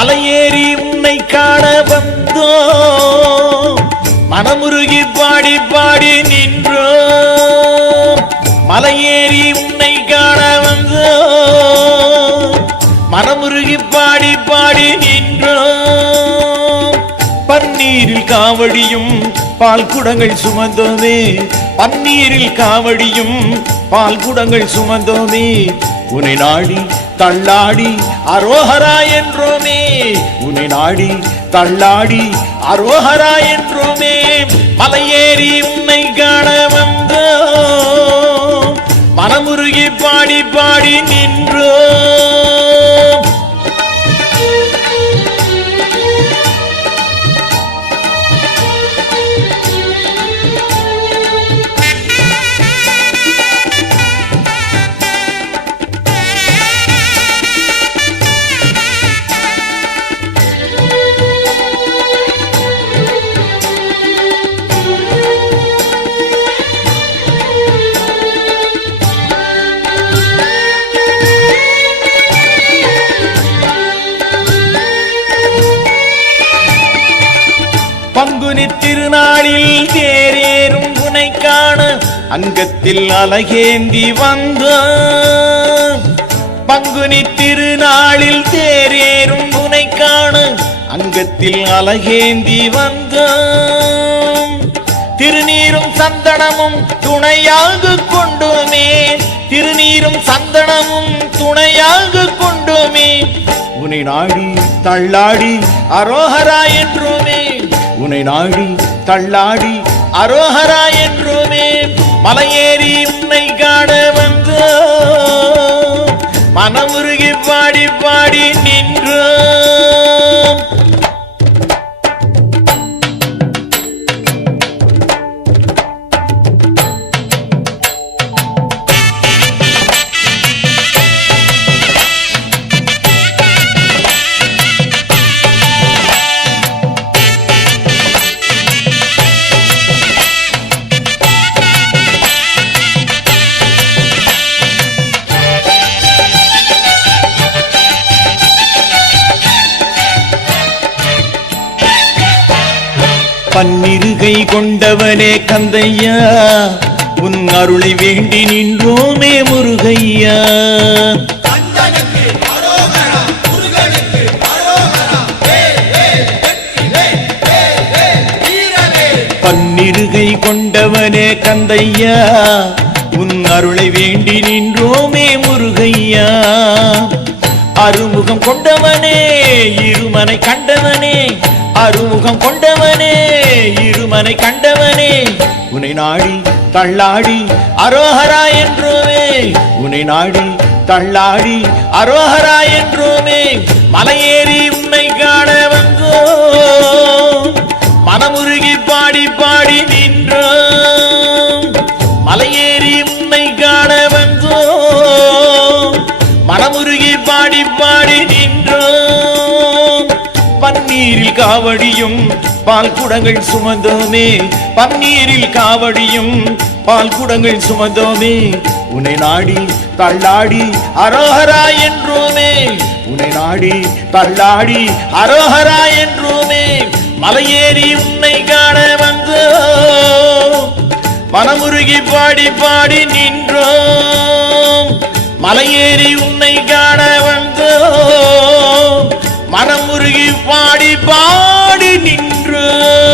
மலையேறி உன்னை காண வந்தோ, மனமுருகி பாடி பாடி நின்றோ. மலையேறி உன்னை காண வந்தோ, மனமுருகி பாடி பாடி நின்றோ. பன்னீரில் காவடியும் பால் குடங்கள் சுமந்தோமே, பன்னீரில் காவடியும் பால் குடங்கள் சுமந்தோமே. உன்னை நாடி தள்ளாடி அரோஹரா என்றோமே, உன்னை நாடி தள்ளாடி அரோஹரா என்றோமே. மலையேறி உன்னை காண வந்தோ, மனமுருகி பாடி பாடி நின்றோ. பங்குனி திருநாளில் தேரேறும் உனை காண அங்கத்தில் அலகேந்தி வந்த. பங்குனி திருநாளில் தேரேறும் உனை காண அங்கத்தில் அலகேந்தி வந்த. திருநீரும் சந்தனமும் துணையாக கொண்டோமே, திருநீரும் சந்தனமும் துணையாக கொண்டோமே. உன்னை நாடி தள்ளாடி அரோஹரா என்றோமே, உன்னை நாடி தள்ளாடி அரோஹரா என்றோமே. மலையேறி உன்னை காண வந்தோ, மனமுருகி பாடி பாடி நின்றோ. பன்னிருகை கொண்டவனே கந்தையா, உன் அருளை வேண்டி நின்றோமே முருகையா. பன்னிருகை கொண்டவனே கந்தையா, உன் அருளை வேண்டி நின்றோமே முருகையா. அருமுகம் கொண்டவனே இருமனை கண்டவனே, அருமுகம் கொண்டவனே இருமனை கண்டவனே. உன்னை நாடி தள்ளாடி அரோஹரா என்றோமே, உன்னை நாடி தள்ளாடி அரோஹரா என்றோமே. மலையேறி உன்னை காண வந்தோ, மனமுருகி பாடி பாடி நின்றோ. மலையேறி உன்னை காண வந்தோ, மனமுருகி பாடி பாடி நின்றோ. பன்னீரில் காவடியும் பால் குடங்கள் சுமந்தோமே, பன்னீரில் காவடியும் பால் குடங்கள் சுமந்தோமே. உன்னை நாடி தள்ளாடி அரோஹரா என்றோமே, உன்னை நாடி தள்ளாடி அரோஹரா என்றோமே. மலையேறி உன்னை காண வந்தோ, மனமுருகி பாடி பாடி நின்றோ. மலையேறி உன்னை காண வந்தோ, மனமுருகி பாடி பாடி நின்றோ.